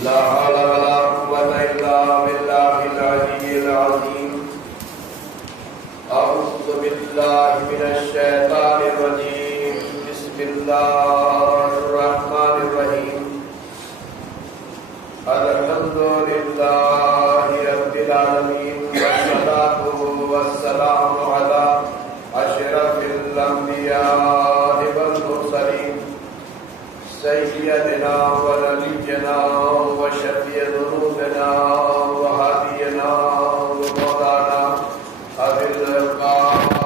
لا حول ولا قوة إلا بالله العلي العظيم. أعوذ بالله من الشيطان الرجيم. بسم الله الرحمن الرحيم. الحمد لله رب العالمين، والصلاة والسلام على أشرف الأنبياء والمرسلين سيدنا ونبينا وشفيع ذنوبنا وهادينا ومولانا أبي القاسم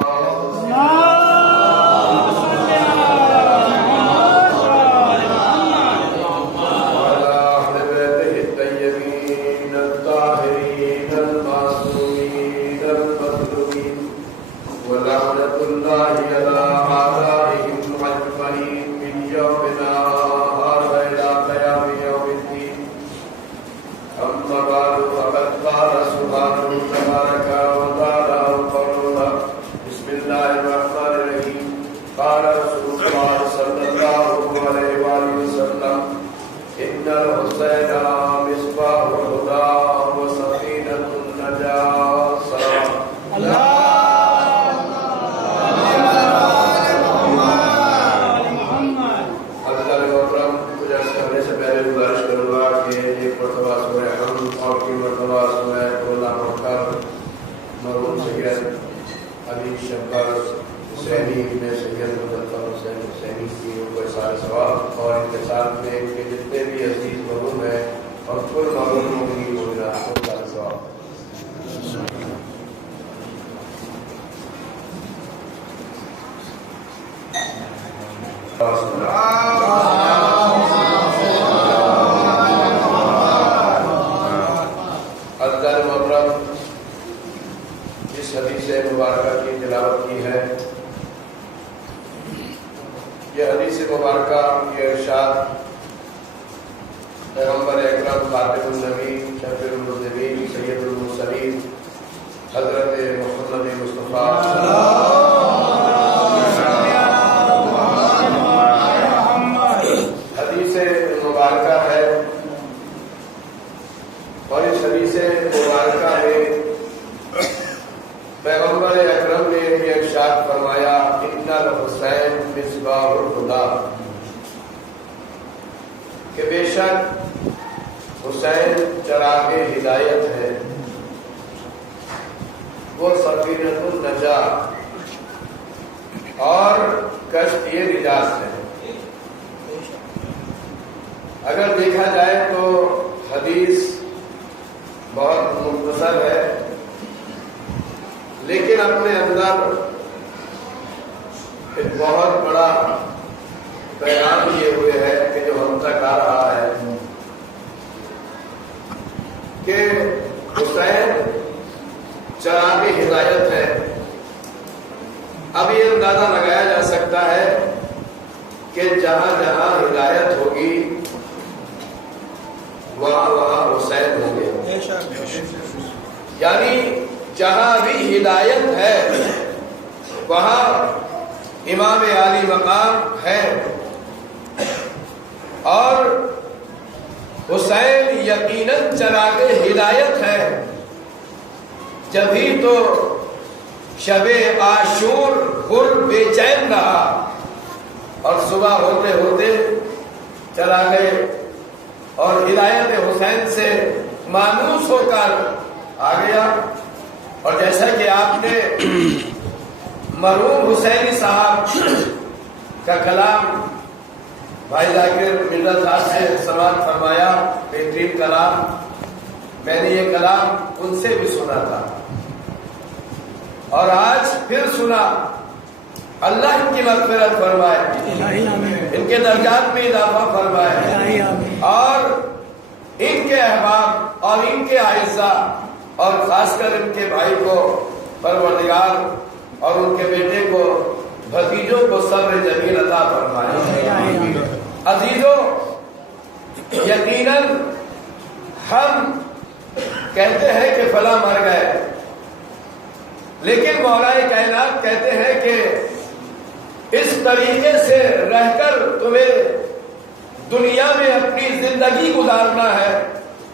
لیکن مولا کائنات کہتے ہیں کہ اس طریقے سے رہ کر تمہیں دنیا میں اپنی زندگی گزارنا ہے،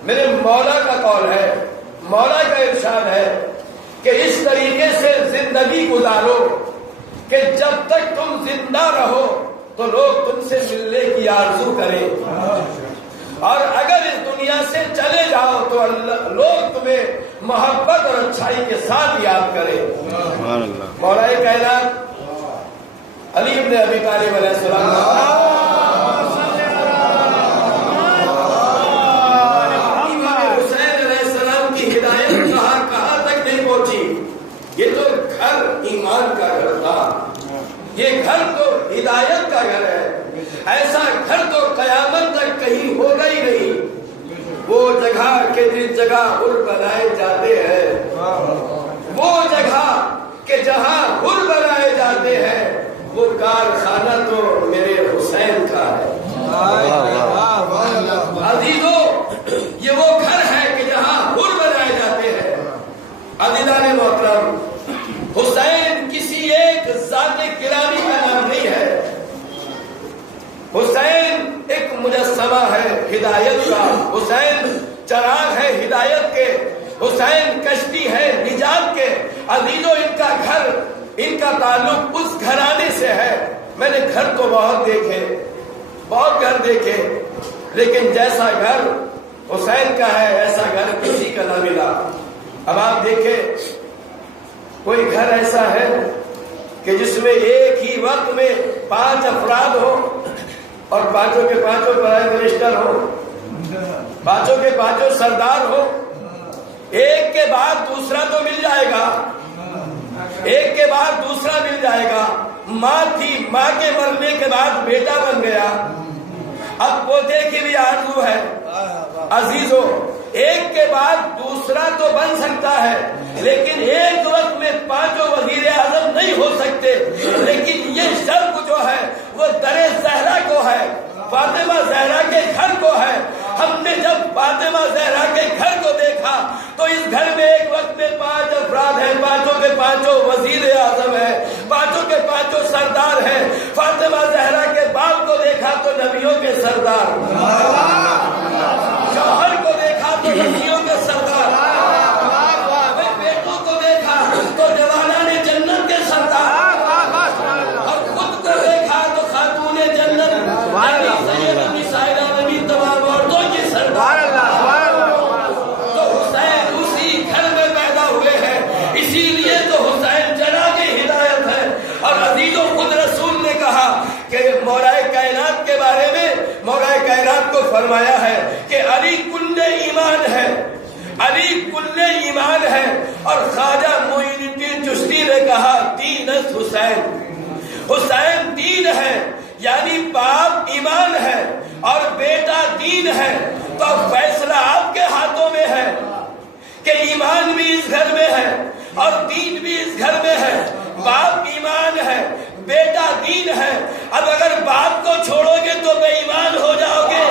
میرے مولا کا قول ہے، مولا کا ارشاد ہے کہ اس طریقے سے زندگی گزارو کہ جب تک تم زندہ رہو تو لوگ تم سے ملنے کی آرزو کریں، اور اگر اس دنیا سے چلے جاؤ تو لوگ تمہیں محبت اور اچھائی کے ساتھ یاد کریں۔ مولا کائنات علی ابن ابی طالب علیہ السلام یہ تو گھر ایمان کا گھر تھا، یہ گھر تو ہدایت کا گھر ہے، ایسا گھر تو قیامت تک کہیں ہوگا ہی نہیں۔ وہ جگہ کہ جس جگہ حر بنائے جاتے ہیں، وہ جگہ کہ جہاں حر بنائے جاتے ہیں، وہ کارخانہ تو میرے حسین کا ہے۔ عزیزو، یہ وہ گھر ہے کہ جہاں حر بنائے جاتے ہیں۔ عزیزان محترم، حسین کسی ایک ذات گرامی کا نام نہیں ہے، حسین ایک مجسمہ ہے ہدایت کا، حسین چراغ ہے ہدایت کے، حسین کشتی ہے نجات کے۔ عزیزو، ان کا گھر، ان کا تعلق اس گھرانے سے ہے۔ میں نے گھر تو بہت دیکھے، بہت گھر دیکھے، لیکن جیسا گھر حسین کا ہے ایسا گھر کسی کا نہ ملا۔ اب آپ دیکھیں، کوئی گھر ایسا ہے کہ جس میں ایک ہی وقت میں 5 افراد ہو اور پانچوں کے پانچوں پرائم منسٹر ہو، پانچوں کے پانچوں سردار ہو، ایک کے بعد دوسرا تو مل جائے گا، ایک کے بعد دوسرا مل جائے گا۔ ماں تھی، ماں کے مرنے کے بعد بیٹا بن گیا، اب پوتے کی بھی آرزو ہے۔ عزیزو، ایک کے بعد دوسرا تو بن سکتا ہے، لیکن ایک وقت میں 5 وزیر اعظم نہیں ہو سکتے۔ لیکن یہ شرف جو ہے وہ در زہرا کو ہے، فاطمہ زہرا کے گھر کو ہے۔ ہم نے جب فاطمہ زہرا کے گھر کو دیکھا تو اس گھر میں ایک وقت میں 5 افراد ہیں، پانچوں کے پانچوں وزیر اعظم ہیں، پانچوں کے پانچوں سردار ہیں۔ فاطمہ زہرا کے باپ کو دیکھا تو نبیوں کے سردار، شوہر کو دیکھا تو نبیوں کے سردار، بیٹوں کو دیکھا تو جوانان جنت کے سردار، اور خود کو دیکھا تو خاتون جنت سید النساء العالمین تمام عورتوں کی سردار۔ تو حسین اسی گھر میں پیدا ہوئے ہیں، اسی لیے تو حسین چراغ ہدایت ہے۔ اور عزیزوں، خود رسول نے کہا کہ مولا کائنات کے بارے میں، مولا کائنات کو فرمایا ہے کہ علی کل ایمان ہے، علی کل ایمان ہے۔ اور خواجہ معین الدین چشتی نے کہا دین حسین، حسین دین ہے، یعنی باپ ایمان ہے اور بیٹا دین ہے۔ تو فیصلہ آپ کے ہاتھوں میں ہے کہ ایمان بھی اس گھر میں ہے اور دین بھی اس گھر میں ہے۔ باپ ایمان ہے، بیٹا دین ہے۔ اب اگر باپ کو چھوڑو گے تو بے ایمان ہو جاؤ گے،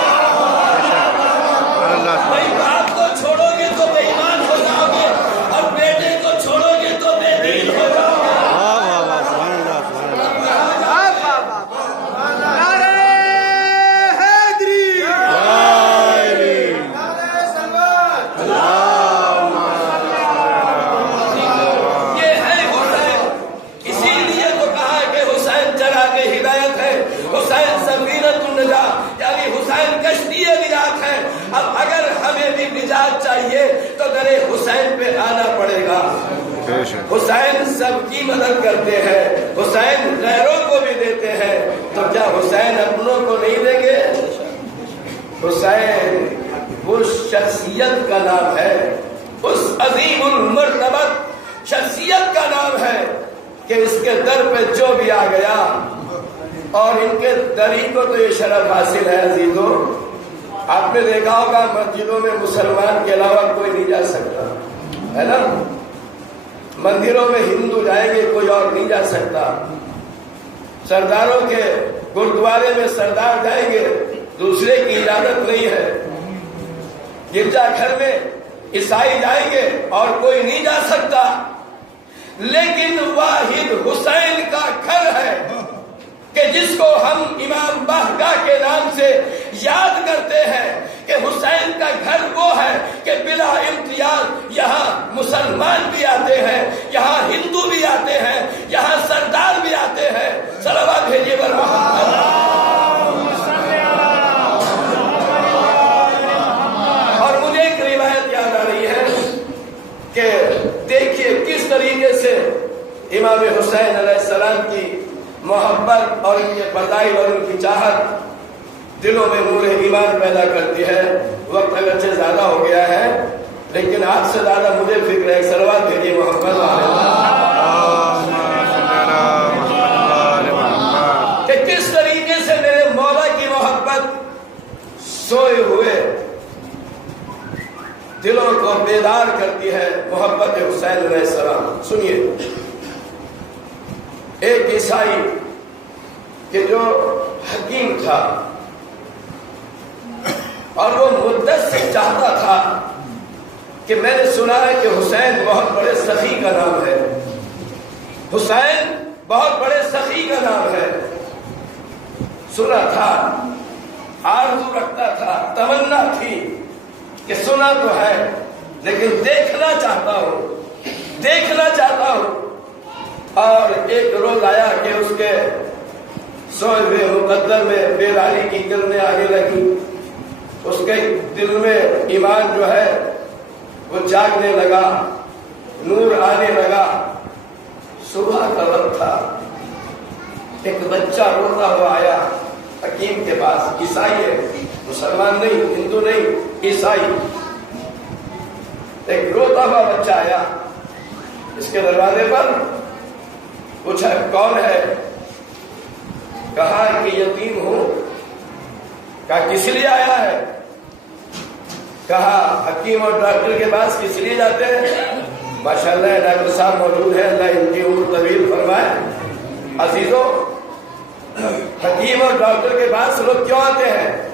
بھائی باپ کو چھوڑو گے تو بے ایمان ہو جاؤ گے، اور بیٹے کو چھوڑو گے تو بے دین ہو جاؤ گے۔ اب اگر ہمیں بھی نجات چاہیے تو در حسین پہ آنا پڑے گا۔ حسین سب کی مدد کرتے ہیں، حسین غیروں کو بھی دیتے ہیں، تو کیا حسین اپنوں کو نہیں دیں گے؟ حسین اس شخصیت کا نام ہے، اس عظیم المرتبت شخصیت کا نام ہے کہ اس کے در پہ جو بھی آ گیا، اور ان کے دری کو تو یہ شرف حاصل ہے۔ عزیزوں، آپ نے دیکھا ہوگا مسجدوں میں مسلمان کے علاوہ کوئی نہیں جا سکتا ہے نا، مندروں میں ہندو جائیں گے، کوئی اور نہیں جا سکتا، سرداروں کے گردوارے میں سردار جائیں گے، دوسرے کی اجازت نہیں ہے، گرجا گھر میں عیسائی جائیں گے اور کوئی نہیں جا سکتا، لیکن واحد حسین کا گھر ہے، کہ جس کو ہم امام باہگاہ کے نام سے یاد کرتے ہیں کہ حسین کا گھر وہ ہے کہ بلا امتیاز یہاں مسلمان بھی آتے ہیں، یہاں ہندو بھی آتے ہیں، یہاں سردار بھی آتے ہیں۔ صلوات بھیجیے بر محمد۔ اور مجھے ایک روایت یاد آ رہی ہے کہ دیکھیے کس طریقے سے امام حسین علیہ السلام کی محبت اور ان کے فضائل اور ان کی چاہت دلوں میں نور ایمان پیدا کرتی ہے۔ وقت اگرچہ زیادہ ہو گیا ہے لیکن آپ سے زیادہ مجھے فکر ہے۔ صلوات بھیجیے محمد کہ کس طریقے سے میرے مولا کی محبت سوئے ہوئے دلوں کو بیدار کرتی ہے۔ محبت حسین علیہ السلام سنیے، ایک عیسائی کہ جو حکیم تھا اور وہ مدت سے چاہتا تھا کہ میں نے سنا ہے کہ حسین بہت بڑے سخی کا نام ہے، حسین بہت بڑے سخی کا نام ہے، سنا تھا، آرزو رکھتا تھا، تمنا تھی کہ سنا تو ہے لیکن دیکھنا چاہتا ہوں۔ اور ایک روز آیا کہ اس کے سوئے ہوئے مقدر میں بیداری کی کرنیں آنے لگی، اس کے دل میں ایمان جو ہے وہ جاگنے لگا، نور آنے لگا۔ صبح کا وقت تھا، ایک بچہ روتا ہوا آیا حکیم کے پاس، عیسائی ہے، مسلمان نہیں، ہندو نہیں، عیسائی۔ ایک روتا ہوا بچہ آیا اس کے دروازے پر، پوچھا کون ہے؟ کہا کہ یتیم ہوں۔ کہا کس لیے آیا ہے؟ کہا حکیم اور ڈاکٹر کے پاس کس لیے جاتے ہیں؟ ماشاءاللہ ڈاکٹر صاحب موجود ہیں، اللہ ان کی عمر طویل فرمائے۔ عزیزوں، حکیم اور ڈاکٹر کے پاس لوگ کیوں آتے ہیں؟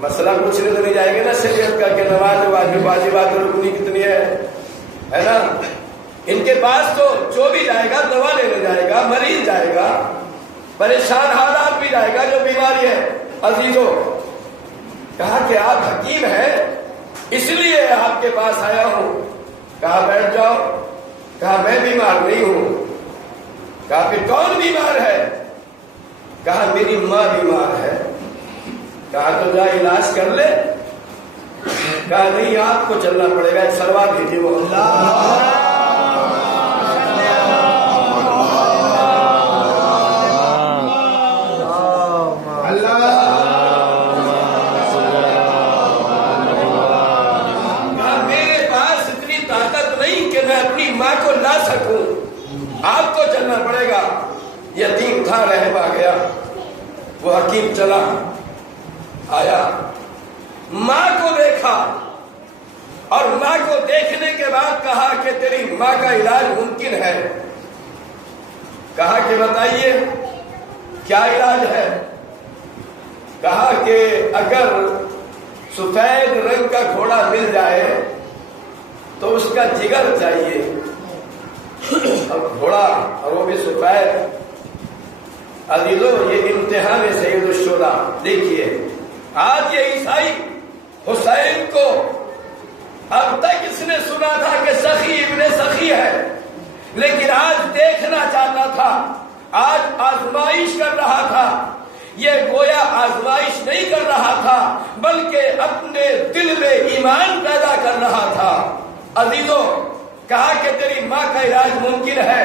مسئلہ پوچھنے تو نہیں جائیں گے نا شریعت کا کہ نماز واجبات رکنی کتنی ہے نا؟ ان کے پاس تو جو بھی جائے گا دوا لینے جائے گا، مریض جائے گا، پریشان حالات بھی جائے گا جو بیماری ہے۔ عزیزوں، کہا کہ آپ حکیم ہیں اس لیے آپ کے پاس آیا ہوں۔ کہا بیٹھ جاؤ۔ کہا میں بیمار نہیں ہوں۔ کہا پھر کون بیمار ہے؟ کہا میری ماں بیمار ہے۔ کہا تو جا علاج کر لے۔ کہا نہیں، آپ کو چلنا پڑے گا۔ ایک صلوات بھیجیے وہ اللہ۔ آپ کو چلنا پڑے گا۔ یتیم تھا، رحم آ گیا، وہ حکیم چلا آیا، ماں کو دیکھا اور ماں کو دیکھنے کے بعد کہا کہ تیری ماں کا علاج ممکن ہے۔ کہا کہ بتائیے کیا علاج ہے؟ کہا کہ اگر سفید رنگ کا گھوڑا مل جائے تو اس کا جگر چاہیے، اور گھوڑا اور وہ بھی سفید۔ عزیزو، یہ امتحان ہے سید الشہداء۔ دیکھیے آج یہ عیسائی حسین کو اب تک اس نے سنا تھا کہ سخی ابن سخی ہے، لیکن آج دیکھنا چاہتا تھا، آج آزمائش کر رہا تھا۔ یہ گویا آزمائش نہیں کر رہا تھا بلکہ اپنے دل میں ایمان پیدا کر رہا تھا۔ عزیزو، کہا کہ تیری ماں کا علاج ممکن ہے،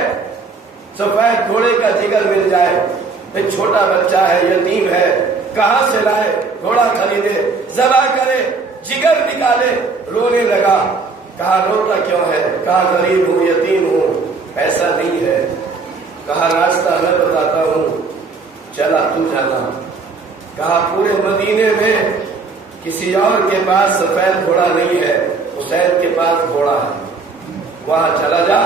سفید گھوڑے کا جگر مل جائے۔ ایک چھوٹا بچہ ہے، یتیم ہے، کہاں سے لائے؟ گھوڑا خریدے، ذبح کرے، جگر نکالے، رونے لگا۔ کہا روتا کیوں ہے؟ کہا غریب ہوں، یتیم ہوں، پیسہ نہیں ہے۔ کہا راستہ میں بتاتا ہوں، چلا تو جانا۔ کہا پورے مدینے میں کسی اور کے پاس سفید گھوڑا نہیں ہے، حسین کے پاس گھوڑا ہے، وہاں چلا جا،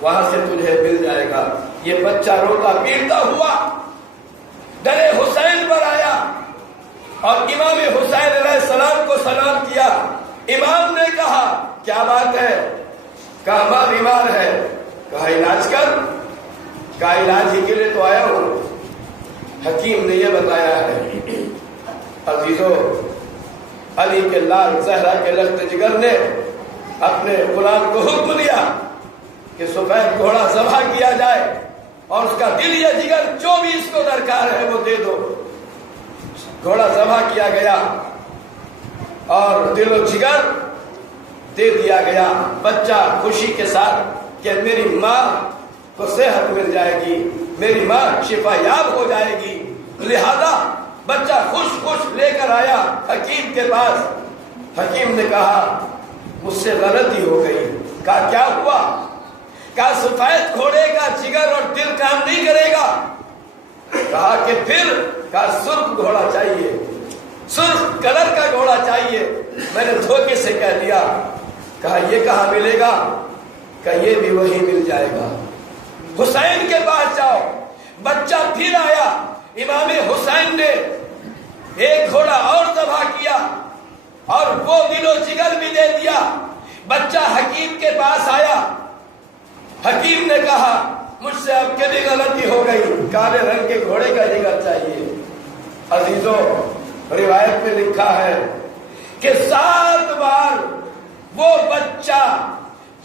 وہاں سے تجھے مل جائے گا۔ یہ بچہ روتا پیٹتا ہوا درے حسین پر آیا اور امام حسین علیہ السلام کو سلام کیا۔ امام نے کہا کیا بات ہے؟ کہا ماں بیمار ہے۔ کہا علاج کر۔ کہا علاج ہی کے لیے تو آیا ہوں۔ حکیم نے یہ بتایا ہے عزیزو، علی کے لال زہرا کے لخت جگر نے اپنے غلام کو حکم دیا کہ سفید گھوڑا ذبح کیا جائے اور اس کا دل یا جگر جو بھی اس کو درکار ہے وہ دے دو۔ گھوڑا ذبح کیا گیا اور دل و جگر دے دیا گیا۔ بچہ خوشی کے ساتھ کہ میری ماں کو صحت مل جائے گی، میری ماں شفا یاب ہو جائے گی، لہذا بچہ خوش خوش لے کر آیا حکیم کے پاس۔ حکیم نے کہا مجھ سے غلطی ہو گئی۔ کہا کیا ہوا؟ کہا سفید گھوڑے کا جگر اور دل کام نہیں کرے گا۔ کہا کہ پھر؟ کہا سرخ گھوڑا چاہیے، سرخ کلر کا گھوڑا چاہیے۔ میں نے دھوکے سے کہہ دیا۔ کہا یہ کہاں ملے گا؟ کہا یہ بھی وہی مل جائے گا، حسین کے پاس جاؤ۔ بچہ پھر آیا، امام حسین نے ایک گھوڑا اور ذبح کیا اور وہ دل و جگر بھی دے دیا۔ بچہ حکیم کے پاس آیا، حکیم نے کہا مجھ سے اب کے بھی غلطی ہو گئی، کالے رنگ کے گھوڑے کا جگر چاہیے۔ عزیزو، روایت میں لکھا ہے کہ 7 بار وہ بچہ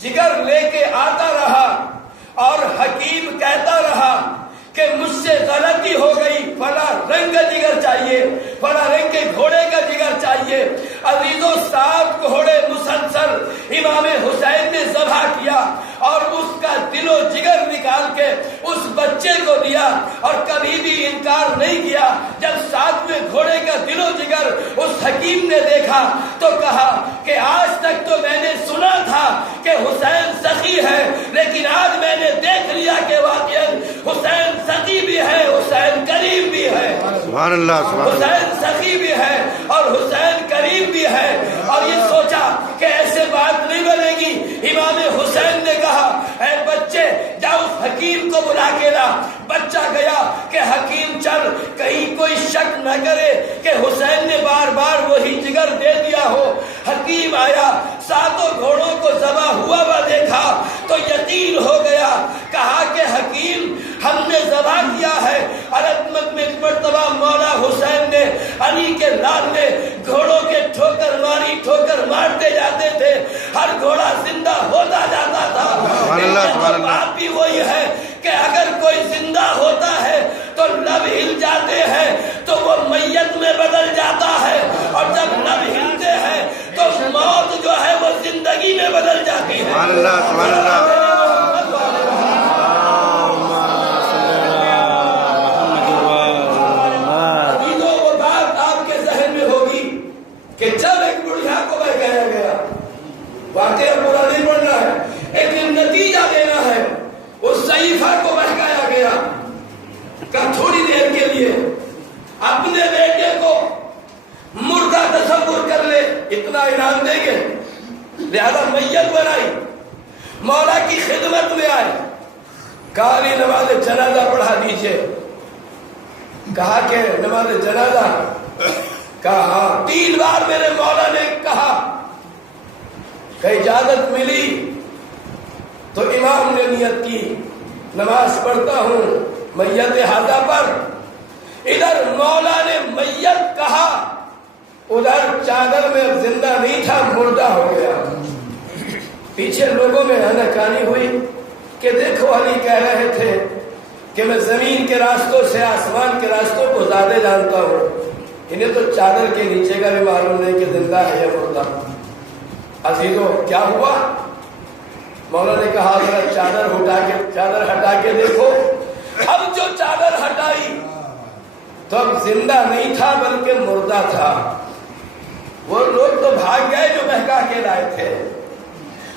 جگر لے کے آتا رہا اور حکیم کہتا رہا کہ مجھ سے غلطی ہو گئی، فلاں رنگ کا جگر چاہیے، فلاں رنگ کے گھوڑے کا جگر چاہیے۔ عزیزو، 7 گھوڑے مسلسل امام حسین نے ذبح کیا اور اس کا دل و جگر نکال کے اس بچے کو دیا اور کبھی بھی انکار نہیں کیا۔ جب 7ویں گھوڑے کا دل و جگر اس حکیم نے دیکھا تو کہا کہ آج تک تو میں نے سنا تھا کہ حسین سخی ہے، لیکن آج میں نے دیکھ لیا کہ واقعا حسین سخی بھی ہے، حسین کریم بھی ہے۔ سبحان اللہ، سبحان اللہ۔ حسین سخی بھی ہے اور حسین کریم بھی ہے۔ اور یہ سوچا کہ ایسے بات نہیں بنے گی۔ امام حسین نے کہا اے بچے جاؤ اس حکیم کو بلا کے لا۔ بچہ گیا کہ حکیم چل، کہیں کوئی شک نہ کرے کہ حسین نے بار بار وہی جگر دے دیا ہو۔ حکیم آیا، 7 گھوڑوں کو ذبح ہوا ہوا دیکھا تو یقین ہو گیا۔ کہا کہ حکیم ہم نے ذبح کیا ہے۔ عرضمت میں ایک مرتبہ مولا حسین نے علی کے لال نے گھوڑوں کے ٹھوکر ماری، ٹھوکر مارتے جاتے تھے، ہر گھوڑا زندہ ہوتا جاتا تھا۔ لیکن بات بھی وہی ہے کہ اگر کوئی زندہ ہوتا ہے تو لب ہل جاتے ہیں تو وہ میت میں بدل جاتا ہے، اور جب لب ہلتے ہیں تو موت جو ہے وہ زندگی میں بدل جاتی ہے۔ سبحان اللہ، سبحان اللہ۔ کہ جب ایک بڑھیا کو بہکایا گیا، واقعہ پورا نہیں پڑھنا ہے، ایک نتیجہ دینا ہے، اس ضعیفہ کو بہکایا گیا کہ تھوڑی دیر کے لیے اپنے بیٹے کو مردہ تصور کر لے، اتنا انعام دیں گے، لہذا میت بنائی، مولا کی خدمت میں آئے، کالی نماز جنازہ پڑھا دیجئے۔ کہا کہ نماز جنازہ؟ کہا ہاں۔ 3 بار میرے مولا نے کہا کہ اجازت ملی تو امام نے نیت کی نماز پڑھتا ہوں میت ہادہ پر۔ ادھر مولا نے میت کہا، ادھر چادر میں زندہ نہیں تھا، مردہ ہو گیا۔ پیچھے لوگوں میں آناکانی ہوئی کہ دیکھو علی کہہ رہے تھے کہ میں زمین کے راستوں سے آسمان کے راستوں کو زیادہ جانتا ہوں، انہیں تو چادر کے نیچے کا بھی معلوم نہیں کہ زندہ ہے یا مردہ۔ عزیزو، کیا ہوا؟ مولا نے کہا ذرا چادر ہٹا کے دیکھو۔ اب جو چادر ہٹائی تو اب زندہ نہیں تھا بلکہ مردہ تھا۔ وہ لوگ تو بھاگ گئے جو بہکا کے لائے تھے،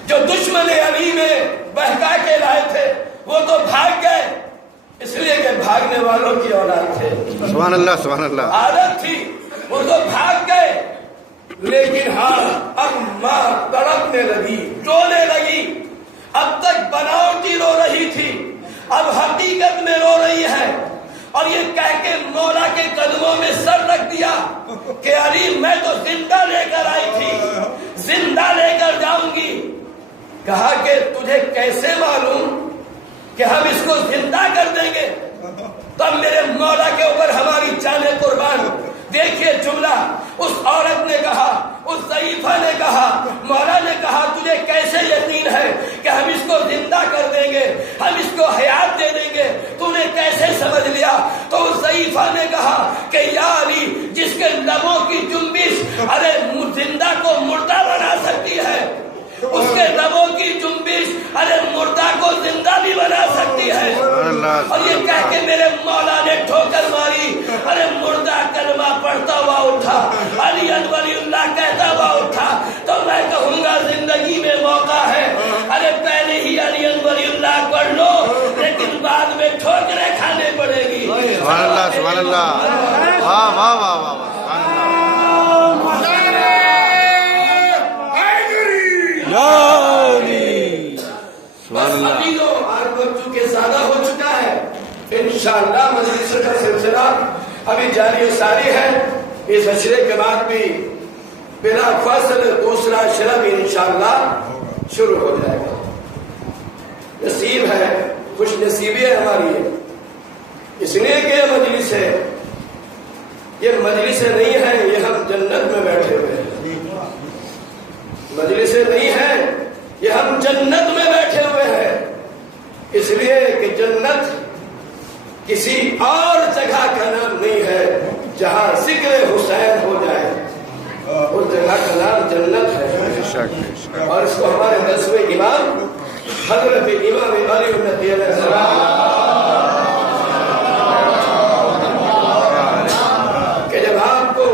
جو دشمن علی میں بہکا کے لائے تھے وہ تو بھاگ گئے، اس لیے کہ بھاگنے والوں کی اولاد تھے۔ سبحان اللہ، سبحان اللہ۔ عادت تھی، وہ تو بھاگ گئے، لیکن ہاں اب ماں تڑپنے لگی، رونے لگی۔ اب تک بناوٹی رو رہی تھی، اب حقیقت میں رو رہی ہے، اور یہ کہہ کے مولا کے قدموں میں سر رکھ دیا کہ علی میں تو زندہ لے کر آئی تھی، زندہ لے کر جاؤں گی۔ کہا کہ تجھے کیسے معلوم کہ ہم اس کو زندہ کر دیں گے؟ تب میرے مولا کے اوپر ہماری جانیں قربان. دیکھیے جملہ اس عورت نے کہا, اس ضعیفہ نے کہا, مولا نے کہا تجھے کیسے یقین ہے کہ ہم اس کو زندہ کر دیں گے, ہم اس کو حیات دے دیں گے, تو نے کیسے سمجھ لیا؟ تو اس ضعیفہ نے کہا کہ یا علی, جس کے لبوں کی جنبش ارے زندہ کو مردہ بنا سکتی ہے, اس کے لبوں کی جنبش ارے مردہ کو زندہ بھی بنا سکتی ہے. اور یہ کہہ کے میرے مولا نے ٹھوکر ماری, ارے مردہ کلمہ پڑھتا ہوا اٹھا, علی ولی اللہ کہتا ہوا اٹھا. تو میں کہوں گا زندگی میں موقع ہے, ارے پہلے ہی علی ولی اللہ پڑھ لو, لیکن بعد میں ٹھوکریں کھانے پڑے گی. سبحان اللہ, سبحان اللہ, واہ واہ واہ واہ, چونکہ زیادہ ہو چکا ہے, انشاءاللہ مجلس کا سلسلہ ابھی جاری و ساری ہے. اس اشرے کے بعد بھی بلا فاصل دوسرا اشرہ بھی انشاءاللہ شروع ہو جائے گا. نصیب ہے, خوش نصیبی ہے ہماری, اس لیے کہ یہ مجلس ہے, یہ مجلس نہیں ہے, یہ ہم جنت میں بیٹھے ہوئے ہیں. مجلس نہیں ہے, یہ ہم جنت میں بیٹھے ہوئے ہیں. اس لیے کہ جنت کسی اور جگہ کا نام نہیں ہے جہاں ذکر حسین ہو جائے, اس جگہ کا نام جنت ہے. اور اس کو ہمارے 10ویں امام حضرت امام علی علیہ السلام کہ جب آپ کو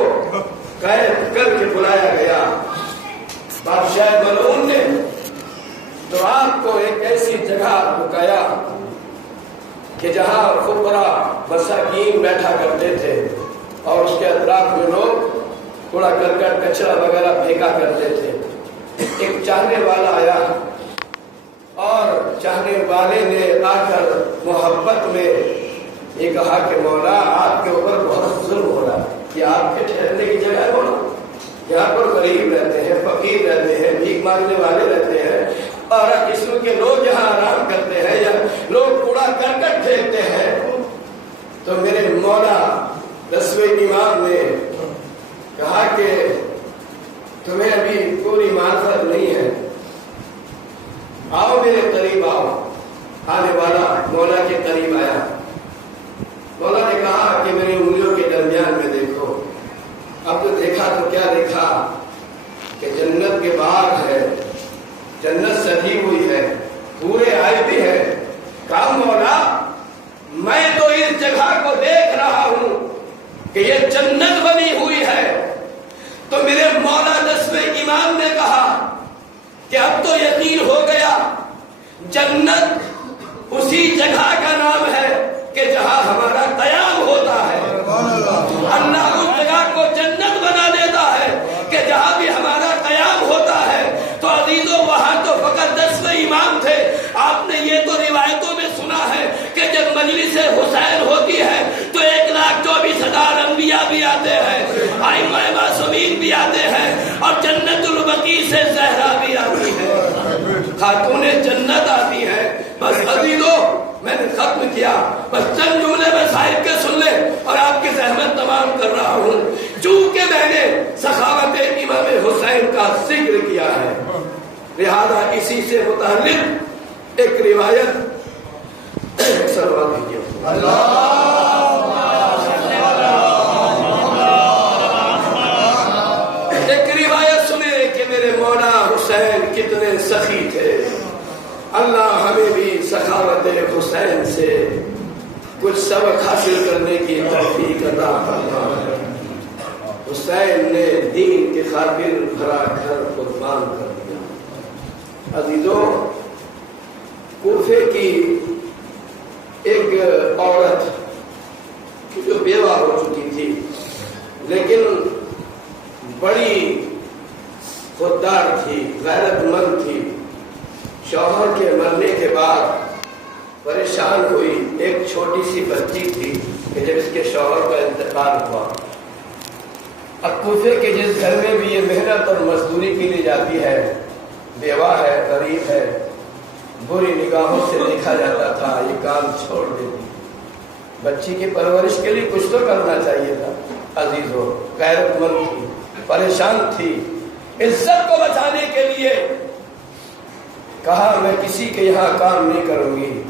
قید کر کے بلایا گیا بادشاہ ملعون نے, تو آپ کو ایک ایسی جگہ رکایا کہ جہاں فقراء مساکین بیٹھا کرتے تھے اور اس کے اطراف میں لوگ کوڑا کرکٹ کچرا وغیرہ پھینکا کرتے تھے. ایک چاہنے والا آیا اور چاہنے والے نے آ کر محبت میں یہ کہا کہ مولا آپ کے اوپر بہت ظلم ہو رہا ہے, کہ آپ کے ٹھہرنے کی جگہ ہے مولا, یہاں پر غریب رہتے ہیں, فقیر رہتے ہیں, بھیک مانگنے والے رہتے ہیں, اور قسم کے لوگ یہاں آرام کرتے ہیں یا لوگ کوڑا کرکٹ پھینکتے ہیں. تو میرے مولا 10ویں امام نے کہا کہ تمہیں ابھی پوری معرفت نہیں ہے, آؤ میرے قریب آؤ. آنے والا مولا کے قریب آیا. مولا نے کہا کہ میری انگلیوں کے درمیان میں دیکھو. اب تو دیکھا تو کیا دیکھا کہ جنت کے باغ ہے, جنت سجی ہوئی ہے, پورے آئے بھی ہے. کہا مولا میں تو اس جگہ کو دیکھ رہا ہوں کہ یہ جنت بنی ہوئی ہے. تو میرے مولا 10ویں امام نے کہا کہ اب تو یقین ہو گیا, جنت اسی جگہ کا نام ہے کہ جہاں ہمارا قیام ہوتا ہے. اللہ اس جگہ کو جنت بنا دیتا ہے کہ جہاں بھی ہمارا قیام ہوتا ہے. تو عزیزوں وہاں تو فقط 10ویں امام تھے. آپ نے یہ تو روایتوں میں سنا ہے کہ جب مجلس حسین ہوتی ہے تو 1,24,000 انبیاء بھی آتے ہیں, ائمہ معصومین بھی آتے ہیں, اور جنت البقیع سے زہرا بھی آتی ہے, خاتون جنت آتی ہے. بس عزیزوں میں نے ختم کیا, بس چند جملے میں صاحب کے سن لیں اور آپ کی زحمت تمام کر رہا ہوں. چونکہ میں نے سخاوت امام حسین کا ذکر کیا ہے, لہذا اسی سے متعلق ایک روایت سنوا دیجیے. ایک روایت سنے کہ میرے مولا حسین کتنے سخی تھے. اللہ ہمیں بھی سخاوت حسین سے کچھ سبق حاصل کرنے کی توفیق عطا فرمائے. حسین نے دین کی خاطر بھرا گھر قربان کر دیا. عزیزوں, کوفے کی ایک عورت جو بیوہ ہو چکی تھی لیکن بڑی خوددار تھی, غیرت مند تھی, شوہر کے مرنے کے بعد پریشان ہوئی. ایک چھوٹی سی بچی تھی کہ جب اس کے شوہر کا انتقال ہوا. اب کوفے کے جس گھر میں بھی یہ محنت اور مزدوری کے لیے جاتی ہے, بیوہ ہے, غریب ہے, بری نگاہوں سے دیکھا جاتا تھا, یہ کام چھوڑ دیتی. بچی کی پرورش کے لیے کچھ تو کرنا چاہیے تھا عزیزو. غیرت مند تھی, پریشان تھی, عزت کو بچانے کے لیے کہا میں کسی کے یہاں کام نہیں کروں گی.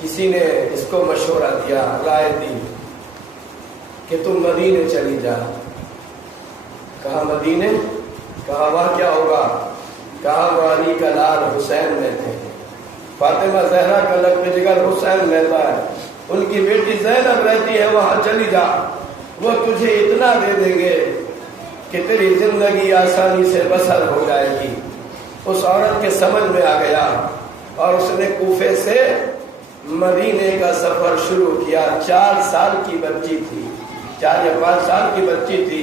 کسی نے اس کو مشورہ دیا, رائے دی کہ تم مدینے چلی جا. کہا مدینے؟ کہا وہاں کیا ہوگا؟ کہا وہ علی کا لال حسین رہتے ہیں, فاطمہ زہرا کا لقب جگر حسین رہتا ہے, ان کی بیٹی زینب رہتی ہے, وہاں چلی جا, وہ تجھے اتنا دے دیں گے کہ تیری زندگی آسانی سے بسر ہو جائے گی. اس عورت کے سمجھ میں آ گیا اور اس نے کوفے سے مدینے کا سفر شروع کیا. 4 سال کی بچی تھی, 4 یا 5 سال کی بچی تھی.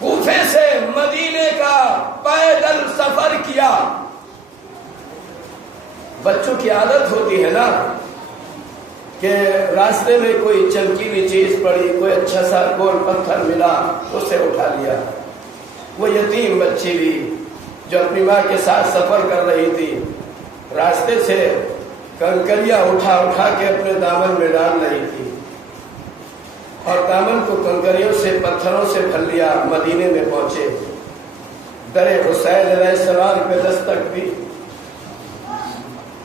کوفے سے مدینے کا پیدل سفر کیا. بچوں کی عادت ہوتی ہے نا کہ راستے میں کوئی چمکیلی چیز پڑی, کوئی اچھا سا گول پتھر ملا, اسے اٹھا لیا. وہ یتیم بچی بھی جو اپنی ماں کے ساتھ سفر کر رہی تھی, راستے سے کنکریاں اٹھا اٹھا کے اپنے دامن میں ڈال رہی تھی اور دامن کو کنکریوں سے, پتھروں سے بھر لیا. مدینے میں پہنچے, در حسین علیہ السلام پہ دستک دی,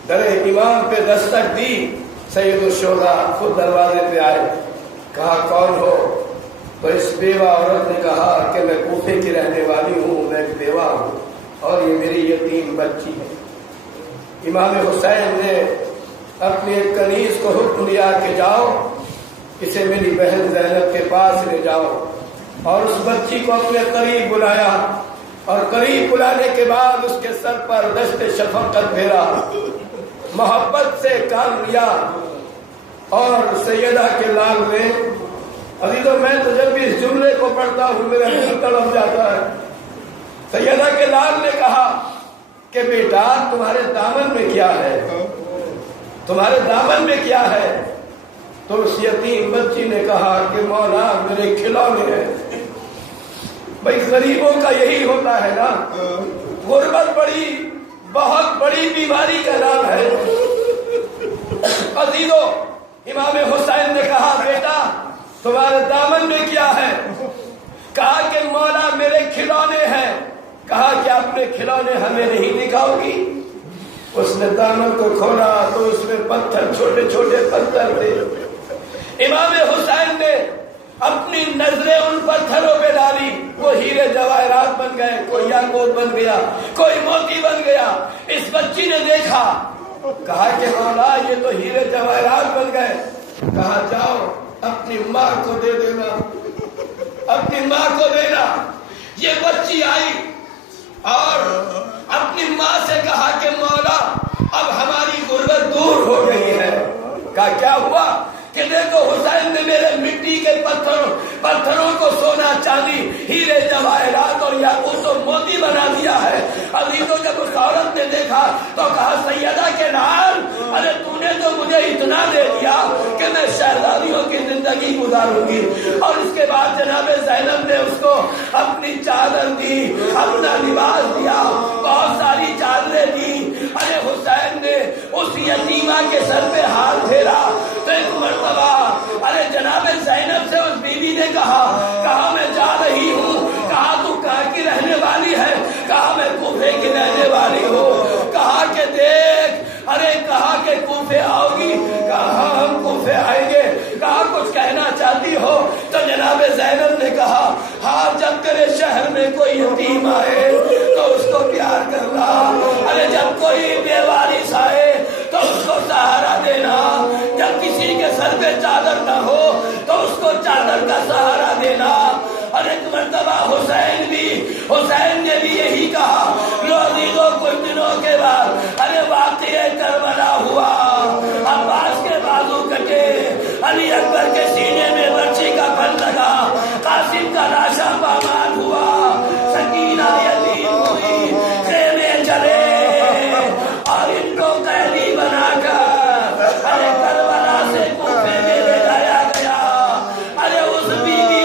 در امام پہ دستک دی. سید الشہداء خود دروازے پہ آئے, کہا کون ہو؟ تو اس بیوہ عورت نے کہا کہ میں کوفے کی رہنے والی ہوں, میں ایک بیوہ ہوں اور یہ میری یتیم بچی ہے. امام حسین نے اپنی ایک کنیز کو حکم دیا کہ جاؤ اسے میری بہن زینب کے پاس لے جاؤ, اور اس بچی کو اپنے قریب بلایا, اور قریب بلانے کے بعد اس کے سر پر دشت شفقت پھیرا, محبت سے کام لیا. اور سیدہ کے لال نے, عزیزو میں تو جب بھی اس جملے کو پڑھتا ہوں میرا دل تڑپ جاتا ہے. سیدہ کے لال نے کہا کہ بیٹا تمہارے دامن میں کیا ہے, تمہارے دامن میں کیا ہے؟ تو اس یتیم بچی نے کہا کہ مولا میرے کھلونے ہیں. بھائی غریبوں کا یہی ہوتا ہے نا, غربت بڑی بہت بڑی بیماری کا نام ہے. عزیزو امام حسین نے کہا بیٹا تمہارے دامن میں کیا ہے؟ کہا کہ مولا میرے کھلونے ہیں. کہا کہ اپنے کھلونے ہمیں نہیں دکھاؤ گی؟ اس نے دامن کو کھولا تو اس میں پتھر, چھوٹے چھوٹے پتھر تھے. امام حسین نے اپنی نظریں ان پتھروں پہ ڈالی, وہ ہیرے جواہرات بن گئے, کوئی یاقوت بن گیا, کوئی موتی بن گیا. اس بچی نے دیکھا, کہا کہ مولا یہ تو ہیرے جواہرات بن گئے. کہا جاؤ اپنی ماں کو دے دینا, اپنی ماں کو دینا. یہ بچی آئی اور اپنی ماں سے کہا کہ مولا اب ہماری غربت دور ہو گئی ہے. کہا کیا ہوا؟ کہ دیکھو حسین نے میرے مٹی کے پتھروں کو سونا چاندی ہیرے جواہرات اور یاقوت و موتی بنا دیا ہے. عزیزوں جب اس عورت نے دیکھا تو کہا سیدہ کے لال ارے تو نے تو مجھے اتنا دے دیا کہ میں شہزادیوں کی زندگی گزاروں گی. اور اس کے بعد جناب زینب نے اس کو اپنی چادر دی, اپنا لباس دیا, بہت ساری چادریں دی. ارے حسین نے اس یتیمہ کے سر پہ ہاتھ پھیرا تو ایک مرتبہ ارے جناب زینب سے اس بیوی نے کہا میں جا رہی ہوں. کہا تو کہاں کی رہنے والی ہے؟ کہا میں کوفے کی رہنے والی ہوں. کہا کہ دیکھ, ارے کہا کہ کوفے آؤ گی؟ کہا ہم کوفے آئیں گے. کہا کچھ کہنا چاہتی ہو؟ تو جناب زینب نے کہا ہاں جب تیرے شہر میں کوئی یتیم آئے تو اس کو پیار کرنا, ارے جب کوئی بے وارث آئے تو اس کو سہارا دینا, جب کسی کے سر پہ چادر نہ ہو تو اس کو چادر کا سہارا دینا. اور ایک مرتبہ حسین نے بھی یہی کہا. لو عزیزوں کچھ دنوں کے بعد ارے واقعہ کربلا ہوا, عباس کے بازو کٹے, علی اکبر کے سینے میں برچی کا پھل لگا, قاسم کا لاشا پامال ہوا, سکینہ یتیم ہوئی, خیمے چلے اور ان کو قیدی بنا کر ارے کربلا سے کوفے میں لے جایا گیا. ارے اس بیوی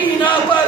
سکینہ پر